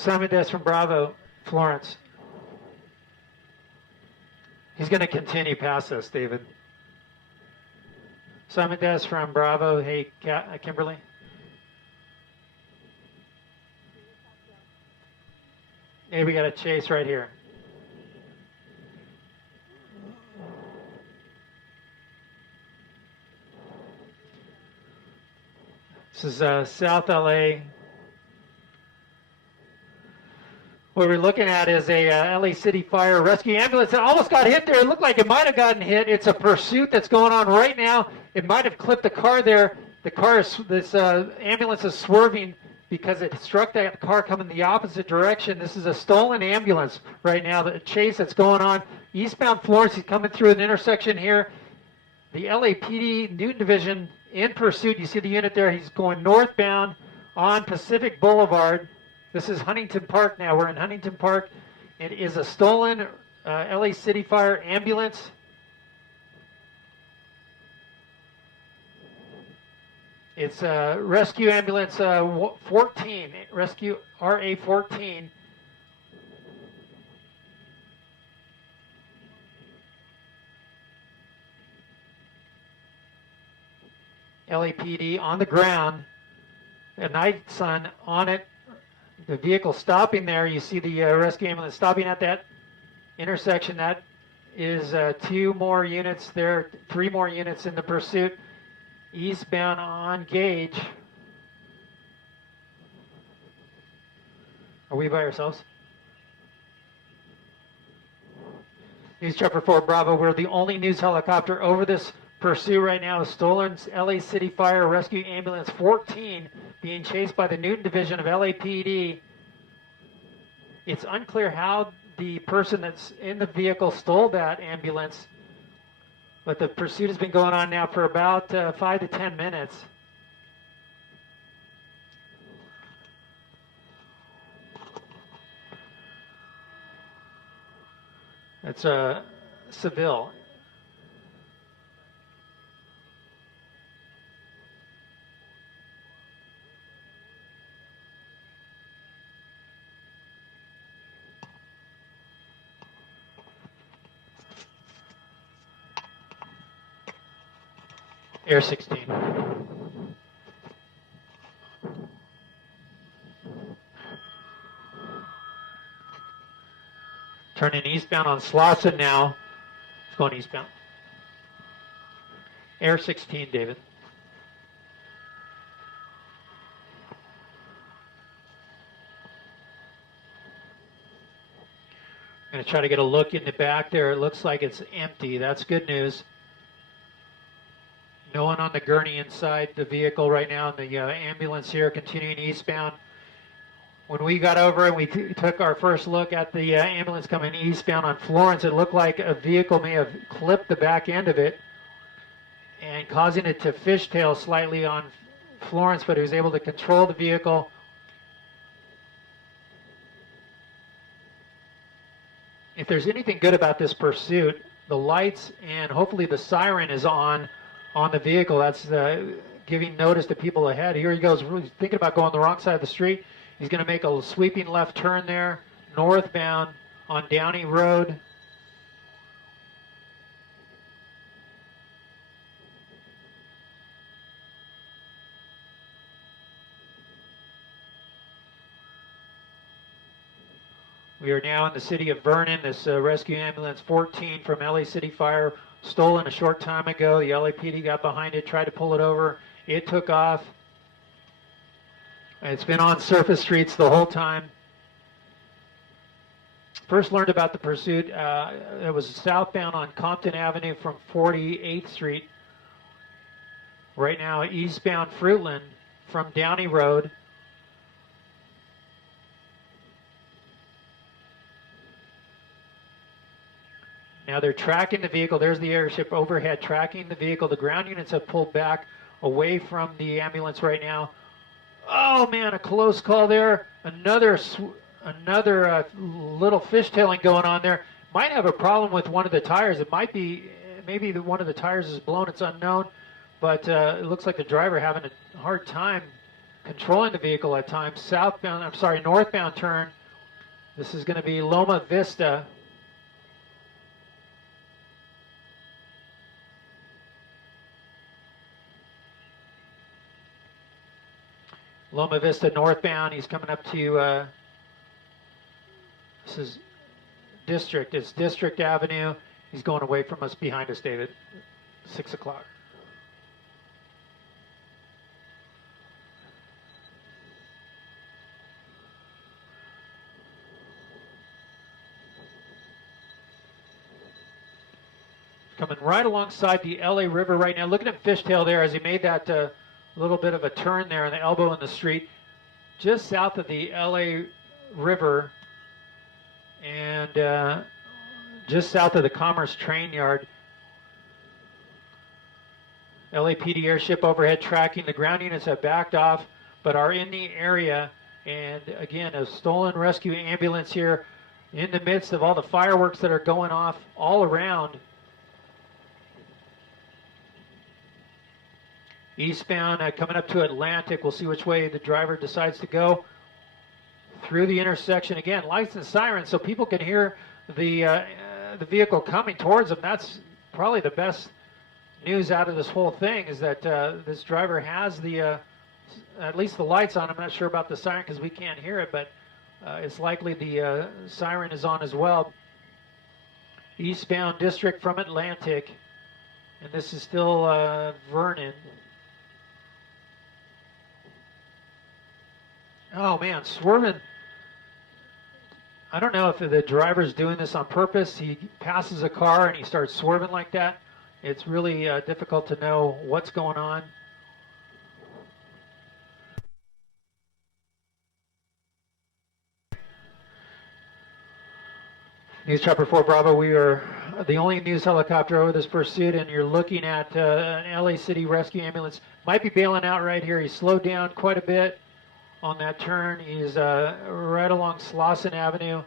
Simon Des from Bravo, Florence. He's going to continue past us, David. Simon Des from Bravo. Hey, Kimberly. Hey, we got a chase right here. This is South LA. What we're looking at is a LA City Fire Rescue Ambulance that almost got hit there. It looked like it might have gotten hit. It's a pursuit that's going on right now. It might have clipped the car there. The car is, this ambulance is swerving because it struck that car coming the opposite direction. This is a stolen ambulance right now, the chase that's going on. Eastbound Florence, he's coming through an intersection here. The LAPD Newton Division in pursuit. You see the unit there. He's going northbound on Pacific Boulevard. This is Huntington Park now. We're in Huntington Park. It is a stolen LA City Fire ambulance. It's Rescue Ambulance 14, Rescue RA 14. LAPD on the ground, a night sun on it. The vehicle stopping there. You see the rescue ambulance stopping at that intersection. That is 2 more units there, 3 more units in the pursuit. Eastbound on Gage. Are we by ourselves? News Chopper 4 Bravo. We're the only news helicopter over this pursuit right now. Stolen LA City Fire Rescue Ambulance 14 being chased by the Newton Division of LAPD. It's unclear how the person that's in the vehicle stole that ambulance, but the pursuit has been going on now for about 5 to 10 minutes. It's a Seville. Air 16. Turning eastbound on Slauson now. It's going eastbound. Air 16, David. I'm going to try to get a look in the back there. It looks like it's empty. That's good news. No one on the gurney inside the vehicle right now. The ambulance here continuing eastbound. When we got over and we took our first look at the ambulance coming eastbound on Florence, it looked like a vehicle may have clipped the back end of it and causing it to fishtail slightly on Florence, but he was able to control the vehicle. If there's anything good about this pursuit, the lights and hopefully the siren is on the vehicle. That's giving notice to people ahead. Here he goes, really thinking about going the wrong side of the street. He's going to make a sweeping left turn there, northbound on Downey Road. We are now in the city of Vernon. This rescue ambulance 14 from LA City Fire, stolen a short time ago. The LAPD got behind it, tried to pull it over. It took off. It's been on surface streets the whole time. First learned about the pursuit. It was southbound on Compton Avenue from 48th Street. Right now, eastbound Fruitland from Downey Road. Now they're tracking the vehicle. There's the airship overhead tracking the vehicle. The ground units have pulled back away from the ambulance right now. Oh man, a close call there. Another little fishtailing going on there. Might have a problem with one of the tires. It might be, maybe one of the tires is blown. It's unknown, but it looks like the driver having a hard time controlling the vehicle at times. Northbound turn. This is going to be Loma Vista. Loma Vista northbound. He's coming up to, this is District. It's District Avenue. He's going away from us, behind us, David. 6 o'clock. Coming right alongside the LA River right now. Look at him fishtail there as he made that little bit of a turn there on the elbow in the street. Just south of the LA River and just south of the Commerce Train Yard. LAPD airship overhead tracking. The ground units have backed off but are in the area. And again, a stolen rescue ambulance here in the midst of all the fireworks that are going off all around. Eastbound coming up to Atlantic. We'll see which way the driver decides to go. Through the intersection again, lights and sirens so people can hear the vehicle coming towards them. That's probably the best news out of this whole thing, is that this driver has the at least the lights on. I'm not sure about the siren because we can't hear it, but it's likely the siren is on as well. Eastbound District from Atlantic, and this is still Vernon. Oh man, swerving. I don't know if the driver's doing this on purpose. He passes a car and he starts swerving like that. It's really difficult to know what's going on. News Chopper 4 Bravo, we are the only news helicopter over this pursuit, and you're looking at an LA City rescue ambulance. Might be bailing out right here. He slowed down quite a bit on that turn. He's right along Slauson Avenue.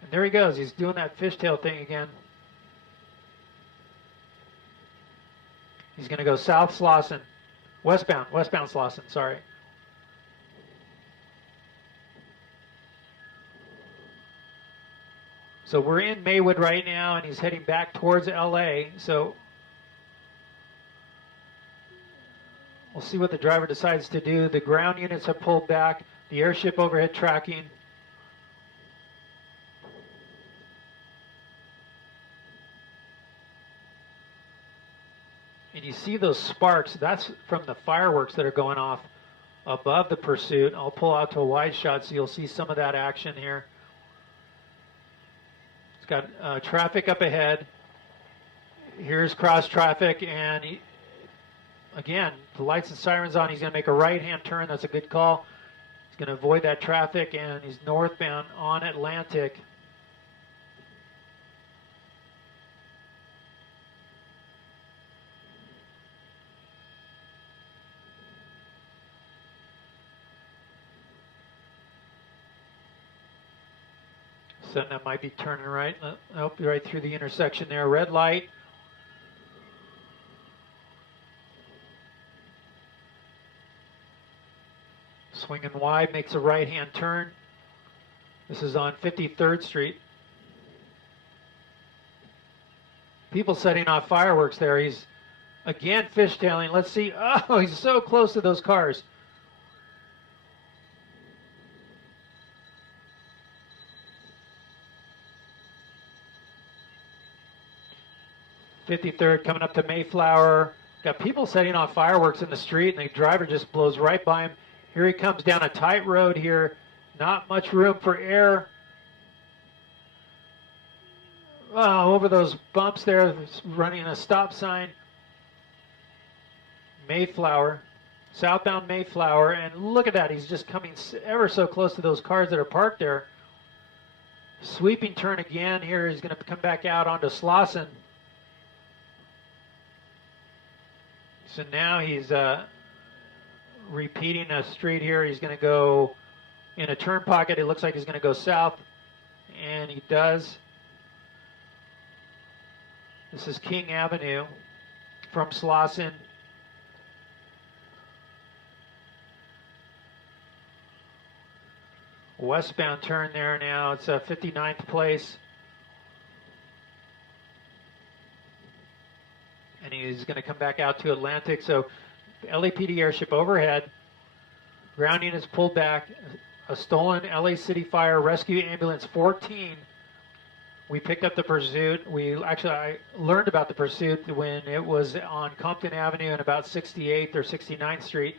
And there he goes. He's doing that fishtail thing again. He's going to go south Slauson. Westbound Slauson, sorry. So we're in Maywood right now, and he's heading back towards LA. So we'll see what the driver decides to do. The ground units have pulled back. The airship overhead tracking. And you see those sparks. That's from the fireworks that are going off above the pursuit. I'll pull out to a wide shot so you'll see some of that action here. It's got traffic up ahead. Here's cross traffic, and again, the lights and sirens on. He's going to make a right-hand turn. That's a good call. He's going to avoid that traffic, and he's northbound on Atlantic. So that might be turning right. Nope, right through the intersection there. Red light. Swinging wide, makes a right-hand turn. This is on 53rd Street. People setting off fireworks there. He's again fishtailing. Let's see. Oh, he's so close to those cars. .53rd coming up to Mayflower. Got people setting off fireworks in the street, and the driver just blows right by him. Here he comes down a tight road here. Not much room for air. Oh, over those bumps there, running a stop sign. Mayflower, southbound Mayflower, and look at that. He's just coming ever so close to those cars that are parked there. Sweeping turn again here. He's going to come back out onto Slauson. So now he's repeating a street here. He's going to go in a turn pocket. It looks like he's going to go south, and he does. This is King Avenue from Slauson. Westbound turn there now. It's 59th place. And he's going to come back out to Atlantic. So LAPD airship overhead. Ground units pulled back. A stolen LA City Fire Rescue Ambulance 14. We picked up the pursuit. I learned about the pursuit when it was on Compton Avenue and about 68th or 69th Street.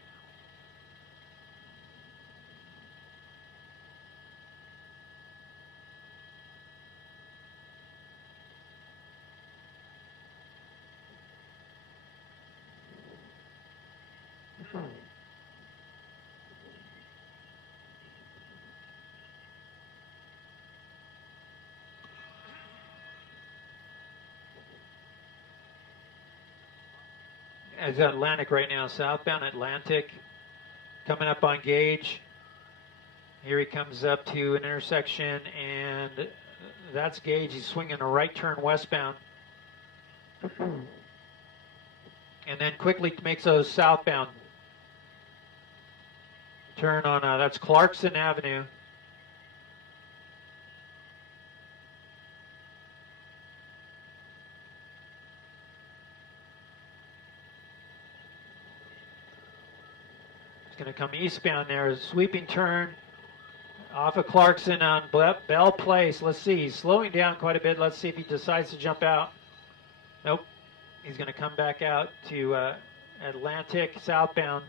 It's Atlantic right now, southbound Atlantic, coming up on Gage. Here he comes up to an intersection, and that's Gage. He's swinging a right turn westbound. And then quickly makes those southbound. Turn on, that's Clarkson Avenue. Going to come eastbound there, sweeping turn off of Clarkson on Bell Place. Let's see, he's slowing down quite a bit. Let's see if he decides to jump out. Nope, he's going to come back out to Atlantic southbound.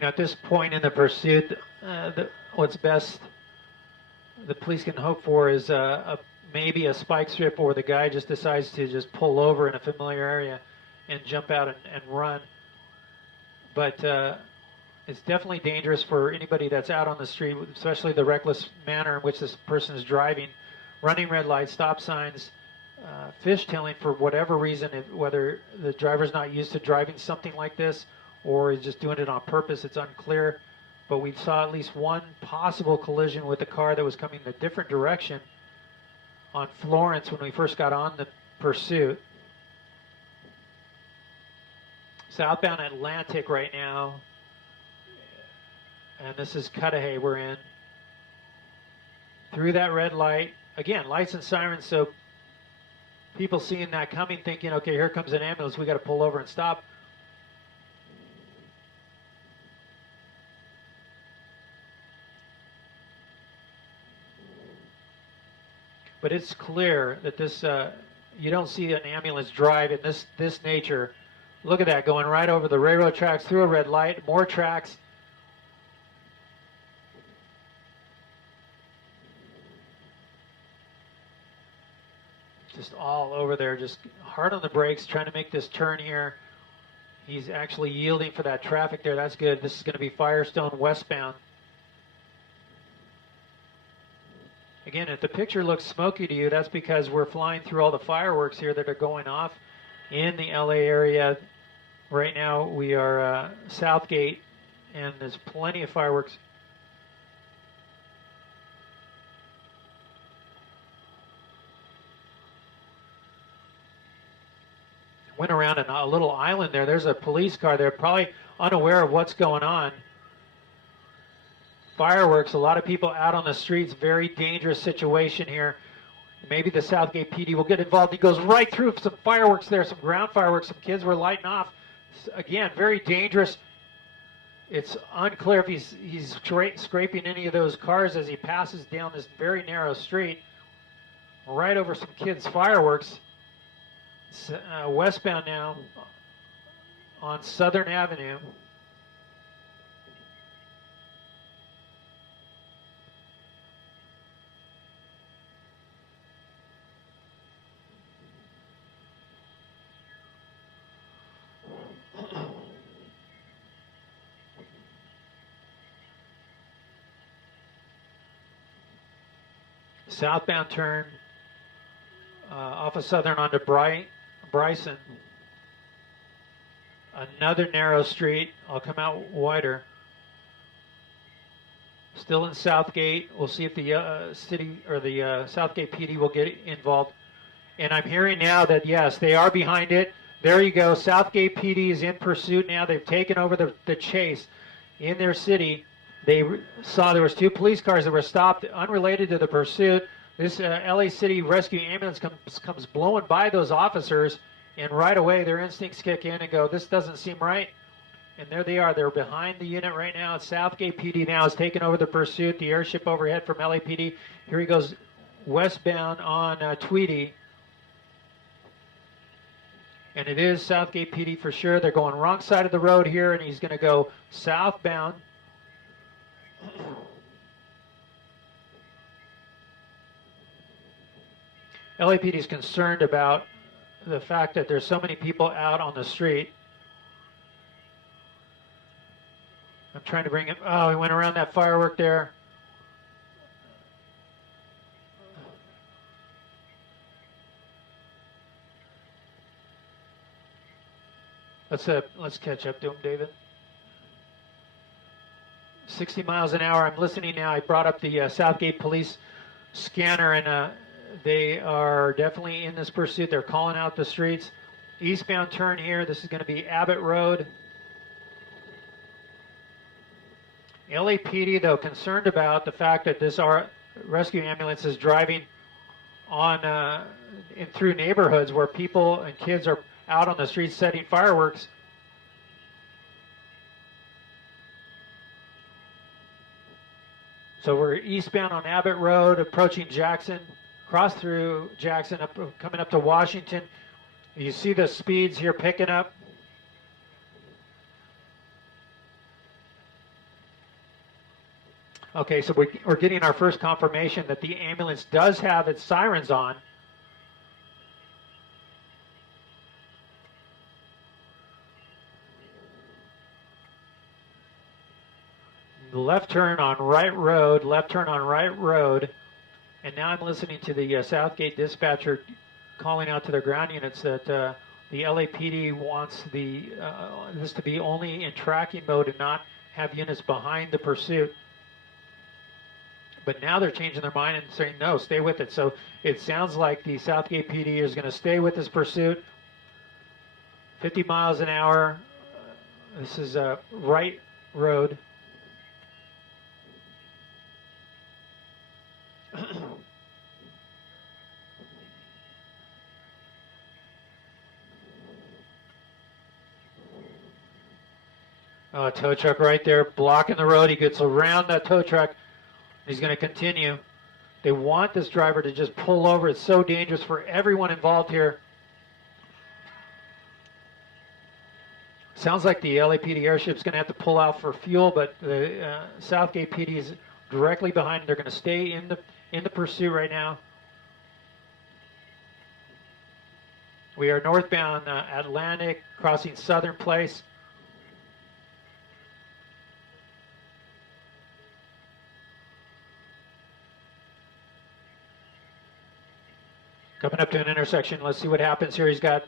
At this point in the pursuit, what's best the police can hope for is maybe a spike strip, or the guy just decides to just pull over in a familiar area and jump out and run. But it's definitely dangerous for anybody that's out on the street, especially the reckless manner in which this person is driving, running red lights, stop signs, fishtailing for whatever reason, whether the driver's not used to driving something like this or is just doing it on purpose, it's unclear. But we saw at least one possible collision with a car that was coming in a different direction on Florence when we first got on the pursuit. Southbound Atlantic right now, and this is Cudahy we're in. Through that red light, again, lights and sirens, so people seeing that coming thinking, okay, here comes an ambulance, we got to pull over and stop. But it's clear that this, you don't see an ambulance drive in this nature. Look at that, going right over the railroad tracks, through a red light, more tracks. Just all over there, just hard on the brakes, trying to make this turn here. He's actually yielding for that traffic there. That's good. This is going to be Firestone westbound. Again, if the picture looks smoky to you, that's because we're flying through all the fireworks here that are going off in the LA area. Right now we are Southgate, and there's plenty of fireworks. Went around a little island there. There's a police car there, probably unaware of what's going on. Fireworks, a lot of people out on the streets, very dangerous situation here. Maybe the Southgate PD will get involved. He goes right through some fireworks there, some ground fireworks, some kids were lighting off. Again, very dangerous. It's unclear if he's scraping any of those cars as he passes down this very narrow street, right over some kids' fireworks. Westbound now on Southern Avenue. Southbound turn off of Southern onto Bryson. Another narrow street. I'll come out wider. Still in Southgate. We'll see if the city or the Southgate PD will get involved. And I'm hearing now that, yes, they are behind it. There you go. Southgate PD is in pursuit now. They've taken over the chase in their city. They saw there was 2 police cars that were stopped unrelated to the pursuit. This LA City Rescue Ambulance comes blowing by those officers, and right away their instincts kick in and go, this doesn't seem right. And there they are. They're behind the unit right now. Southgate PD now has taken over the pursuit. The airship overhead from LAPD. Here he goes westbound on Tweedy. And it is Southgate PD for sure. They're going wrong side of the road here, and he's going to go southbound. LAPD is concerned about the fact that there's so many people out on the street. I'm trying to bring him. Oh, he went around that firework there. Let's catch up to him, David. 60 miles an hour. I'm listening now. I brought up the Southgate police scanner, and they are definitely in this pursuit. They're calling out the streets. Eastbound turn here. This is going to be Abbott Road. LAPD, though, concerned about the fact that this rescue ambulance is driving on through neighborhoods where people and kids are out on the streets setting fireworks. So we're eastbound on Abbott Road, approaching Jackson, cross through Jackson, coming up to Washington. You see the speeds here picking up. Okay, so we're getting our first confirmation that the ambulance does have its sirens on. Left turn on right road, left turn on right road. And now I'm listening to the Southgate dispatcher calling out to their ground units that the LAPD wants this to be only in tracking mode and not have units behind the pursuit. But now they're changing their mind and saying, no, stay with it. So it sounds like the Southgate PD is going to stay with this pursuit. 50 miles an hour. This is a right road. Tow truck right there blocking the road. He gets around that tow truck. He's going to continue. They want this driver to just pull over. It's so dangerous for everyone involved here. Sounds like the LAPD airship's going to have to pull out for fuel, but the Southgate PD is directly behind. They're going to stay in the pursuit right now. We are northbound Atlantic, crossing Southern Place. Coming up to an intersection. Let's see what happens here. He's got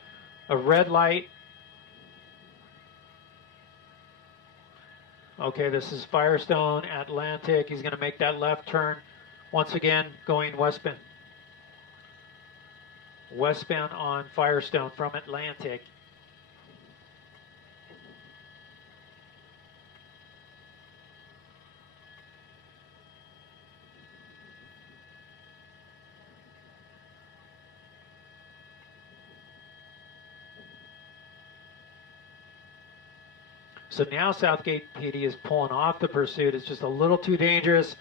a red light. Okay, this is Firestone, Atlantic. He's going to make that left turn. Once again, going westbound. Westbound on Firestone from Atlantic. So now Southgate PD is pulling off the pursuit. It's just a little too dangerous.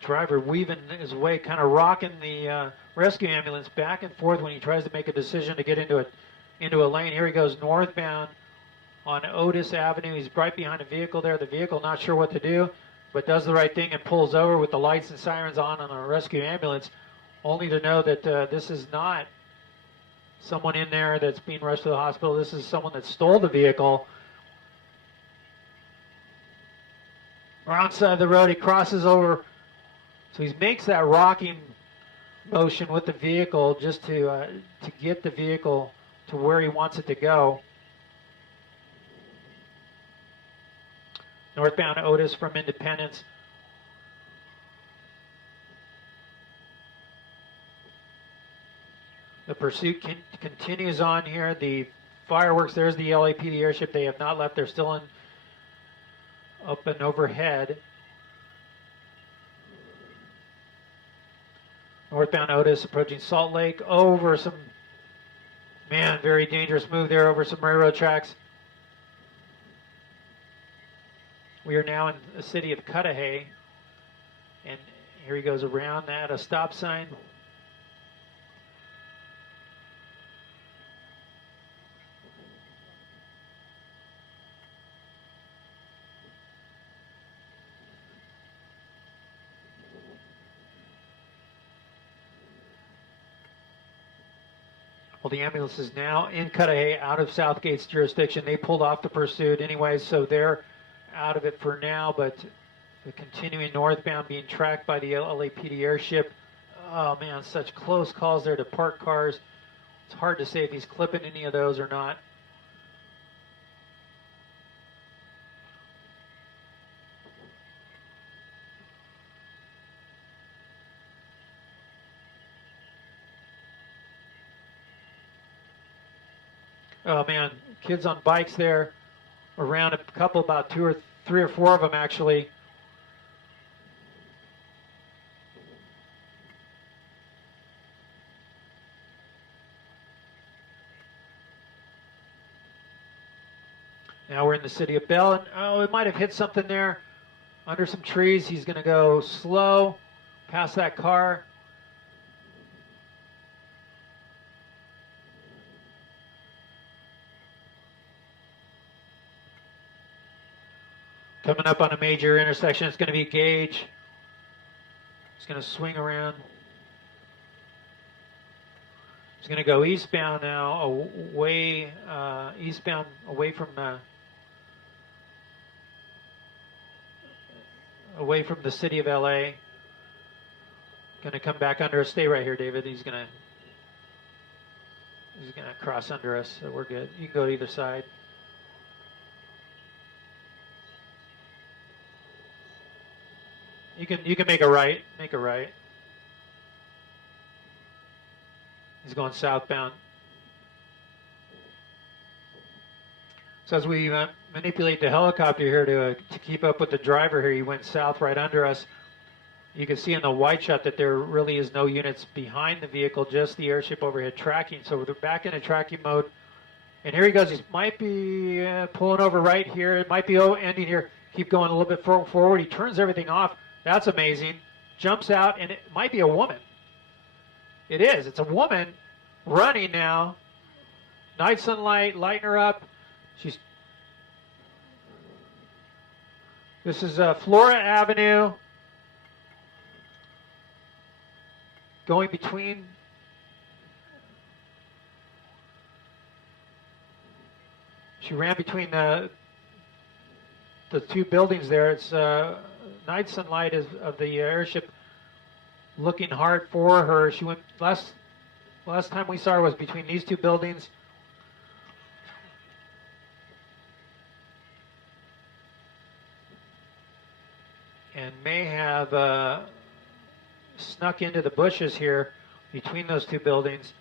Driver weaving his way, kind of rocking the rescue ambulance back and forth when he tries to make a decision to get into a lane. Here he goes northbound on Otis Avenue. He's right behind a vehicle there. The vehicle not sure what to do, but does the right thing and pulls over with the lights and sirens on a rescue ambulance, only to know that this is not someone in there that's being rushed to the hospital. This is someone that stole the vehicle. Wrong side of the road, he crosses over. So he makes that rocking motion with the vehicle just to get the vehicle to where he wants it to go. Northbound Otis from Independence. The pursuit continues on here. The fireworks, there's the LAPD airship. They have not left. They're still in up and overhead. Northbound Otis approaching Salt Lake over some, man, very dangerous move there over some railroad tracks. We are now in the city of Cudahy, and here he goes around that, a stop sign. Well, the ambulance is now in Cudahy, out of Southgate's jurisdiction. They pulled off the pursuit anyway, so they're out of it for now, but the continuing northbound being tracked by the LAPD airship. Oh man, such close calls there to parked cars. It's hard to say if he's clipping any of those or not. Oh man, kids on bikes there, around a couple, about three or four of them actually. Now we're in the city of Bell, and oh, it might have hit something there under some trees. He's going to go slow past that car. Coming up on a major intersection, it's going to be Gage. He's going to swing around. He's going to go eastbound now, away eastbound, away from the city of LA. Going to come back under us. Stay right here, David. He's going to cross under us, so we're good. You can go to either side. You can make a right. Make a right. He's going southbound. So as we manipulate the helicopter here to keep up with the driver here, he went south right under us. You can see in the wide shot that there really is no units behind the vehicle, just the airship overhead tracking. So we're back into tracking mode. And here he goes. He might be pulling over right here. It might be ending here. Keep going a little bit forward. He turns everything off. That's amazing. Jumps out, and it might be a woman. It is. It's a woman running now. Night sunlight, lighting her up. This is Flora Avenue. Going between. She ran between the two buildings there. It's night sunlight of the airship looking hard for her. She went last time we saw her was between these two buildings. And may have snuck into the bushes here between those two buildings.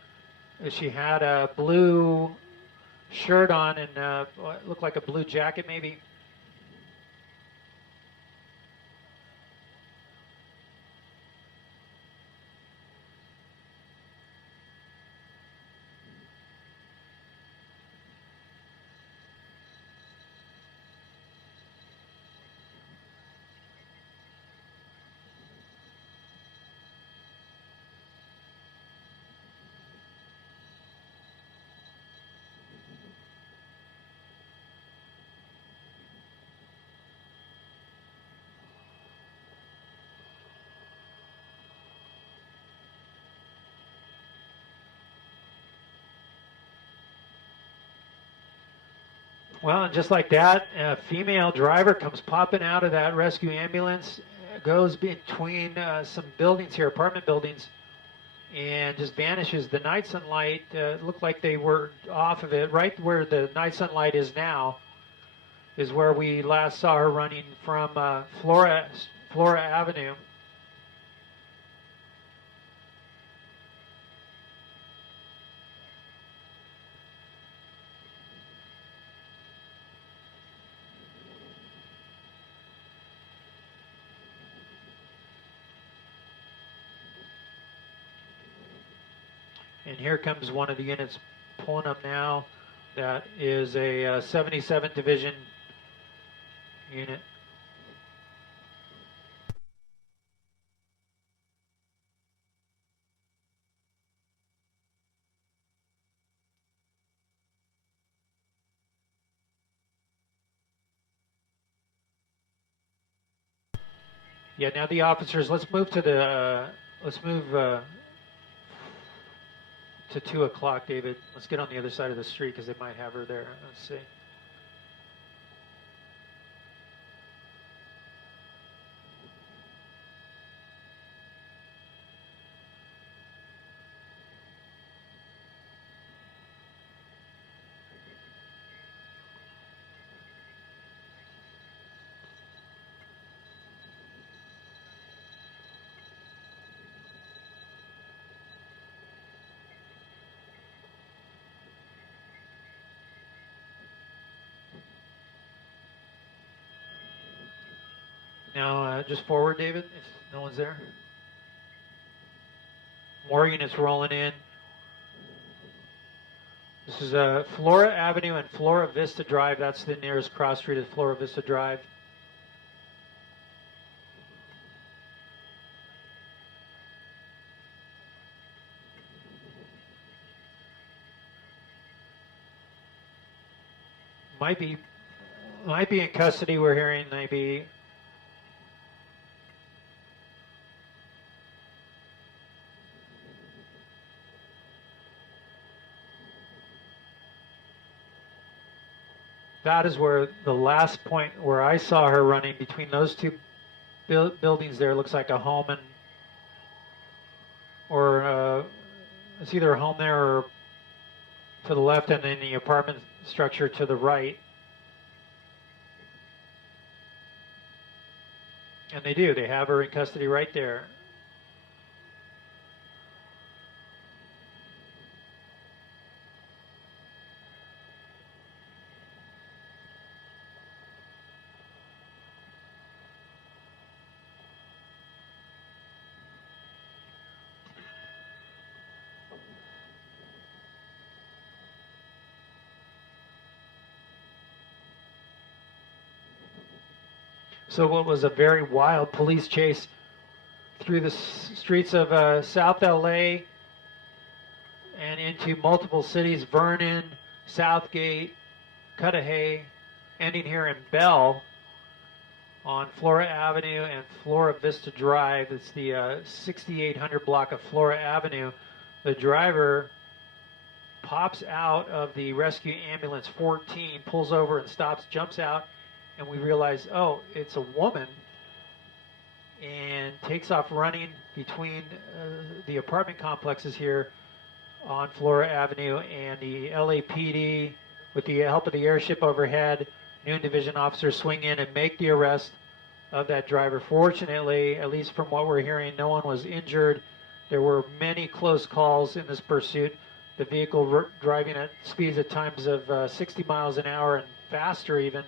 She had a blue shirt on and it looked like a blue jacket maybe. Well, and just like that, a female driver comes popping out of that rescue ambulance, goes between some buildings here, apartment buildings, and just vanishes. The night sunlight looked like they were off of it. Right where the night sunlight is now is where we last saw her running from Flora Avenue. And here comes one of the units pulling up now. That is a 77th Division unit. Yeah, now the officers, let's move to the, to 2 o'clock, David. Let's get on the other side of the street because they might have her there. Let's see. Now, just forward, David, if no one's there. More units rolling in. This is Flora Avenue and Flora Vista Drive. That's the nearest cross street of Flora Vista Drive. Might be in custody. We're hearing maybe. That is where the last point where I saw her running between those two buildings there looks like a home, and or it's either a home there or to the left, and then the apartment structure to the right. And they do. They have her in custody right there. So what was a very wild police chase through the streets of South LA and into multiple cities, Vernon, Southgate, Cudahy, ending here in Bell on Flora Avenue and Flora Vista Drive. It's the 6800 block of Flora Avenue. The driver pops out of the rescue ambulance 14, pulls over and stops, jumps out, and we realize, oh, it's a woman, and takes off running between the apartment complexes here on Flora Avenue, and the LAPD, with the help of the airship overhead, Noon Division officers swing in and make the arrest of that driver. Fortunately, at least from what we're hearing, no one was injured. There were many close calls in this pursuit. The vehicle driving at speeds at times of 60 miles an hour and faster even.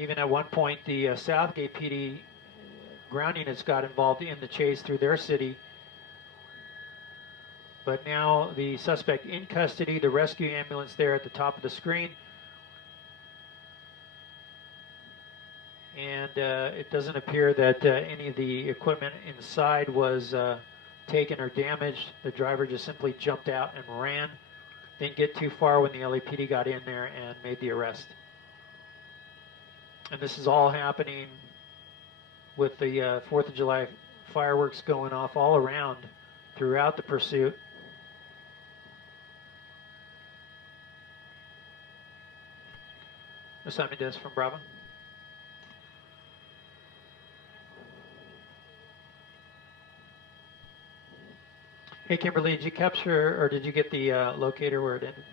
Even at one point, the Southgate PD ground units got involved in the chase through their city. But now the suspect in custody, the rescue ambulance there at the top of the screen. And it doesn't appear that any of the equipment inside was taken or damaged. The driver just simply jumped out and ran. Didn't get too far when the LAPD got in there and made the arrest. And this is all happening with the 4th of July fireworks going off all around throughout the pursuit. Assignment desk from Bravo. Hey, Kimberly, did you capture or did you get the locator where it ended?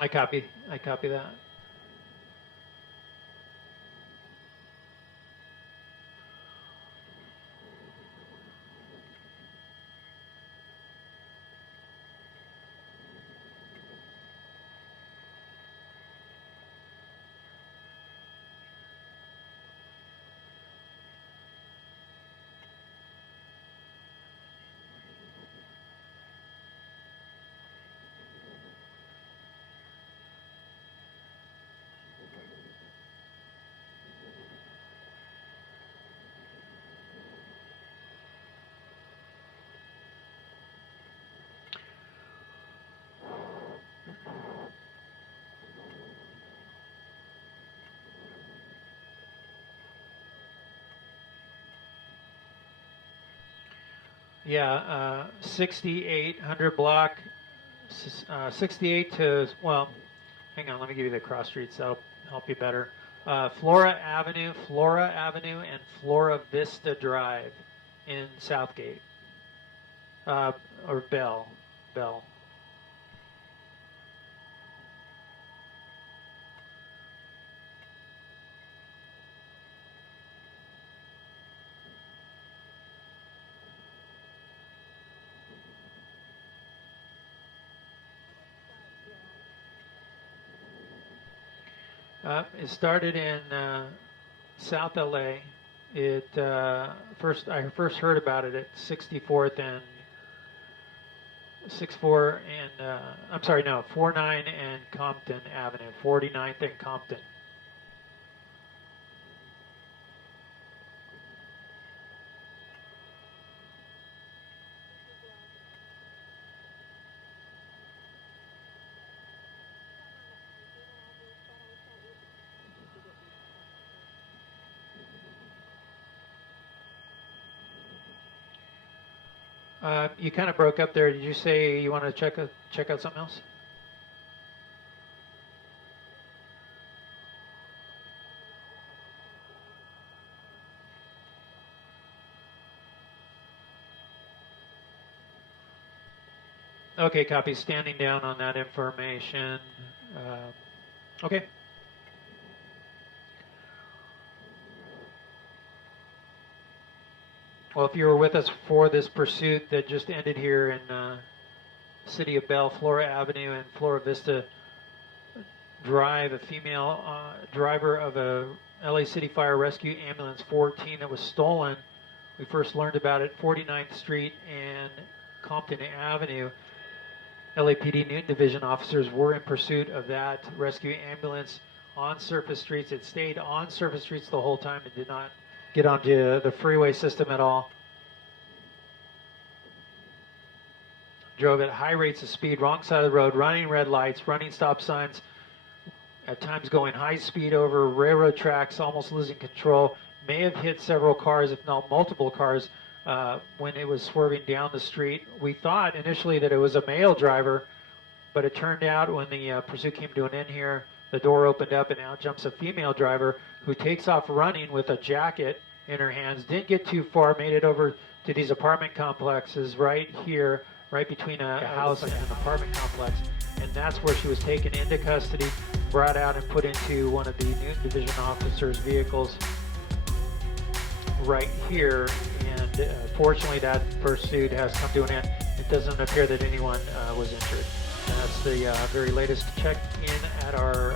I copy that. Yeah, 6800 block, 68 to, well, hang on, let me give you the cross streets, that'll help you better. Flora Avenue, and Flora Vista Drive in Southgate, or Bell. It started in South LA. I first heard about it at 64th and 49 and Compton Avenue, 49th and Compton. You kind of broke up there. Did you say you want to check out something else? Okay, copy. Standing down on that information. Okay. Well, if you were with us for this pursuit that just ended here in City of Bell, Flora Avenue and Flora Vista Drive, a female driver of a LA City Fire Rescue Ambulance 14 that was stolen. We first learned about it 49th Street and Compton Avenue. LAPD Newton Division officers were in pursuit of that rescue ambulance on surface streets. It stayed on surface streets the whole time. It did not get onto the freeway system at all. Drove at high rates of speed, wrong side of the road, running red lights, running stop signs, at times going high speed over railroad tracks, almost losing control. May have hit several cars, if not multiple cars, when it was swerving down the street. We thought initially that it was a male driver, but it turned out when the pursuit came to an end here, the door opened up and out jumps a female driver who takes off running with a jacket in her hands. Didn't get too far, made it over to these apartment complexes right here, right between a house and an apartment complex. And that's where she was taken into custody, brought out and put into one of the Newton Division officers' vehicles right here. And fortunately that pursuit has come to an end. It doesn't appear that anyone was injured. And that's the very latest check in at our